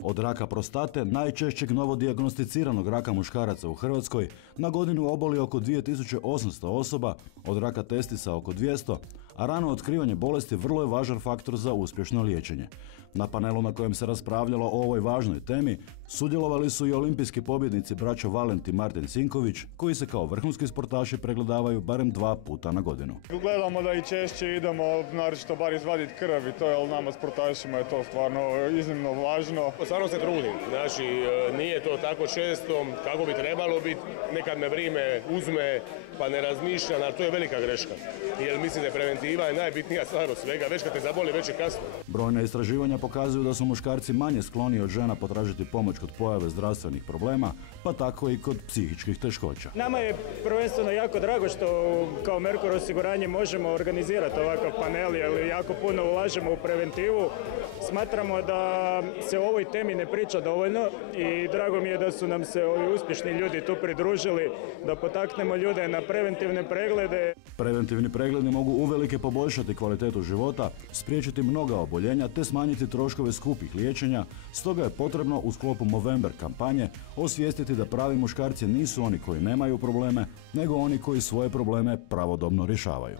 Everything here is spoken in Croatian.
Od raka prostate, najčešćeg novodiagnosticiranog raka muškaraca u Hrvatskoj, na godinu oboli oko 2800 osoba, od raka testisa oko 200, a rano otkrivanje bolesti vrlo je važan faktor za uspješno liječenje. Na panelu na kojem se raspravljalo o ovoj važnoj temi sudjelovali su i olimpijski pobjednici braća Valent i Martin Sinković, koji se kao vrhunski sportaši pregledavaju barem 2 puta na godinu. Gledamo da i češće idemo, naročito bar izvaditi krv i to je, nama sportašima je to stvarno iznimno važno. Stvarno se trudim, znači nije to tako često kako bi trebalo biti, nekad me vrijeme uzme pa ne razmišljam, ali to je velika greška. Jer mislim da preventiva je najbitnija stvar od svega, već kad te zaboli već je kasno. Brojna istraživanja pokazuju da su muškarci manje skloni od žena potražiti pomoć kod pojave zdravstvenih problema, pa tako i kod psihičkih teškoća. Nama je prvenstveno jako drago što kao Merkur osiguranje možemo organizirati ovakav panel, jer jako puno ulažemo u preventivu. Smatramo da se o ovoj temi ne priča dovoljno i drago mi je da su nam se ovi uspješni ljudi tu pridružili, da potaknemo ljude na preventivne preglede. Preventivni pregledi mogu uvelike poboljšati kvalitetu života, spriječiti mnoga oboljenja te smanjiti troškove skupih liječenja, stoga je potrebno u sklopu Movember kampanje osvijestiti da pravi muškarci nisu oni koji nemaju probleme, nego oni koji svoje probleme pravodobno rješavaju.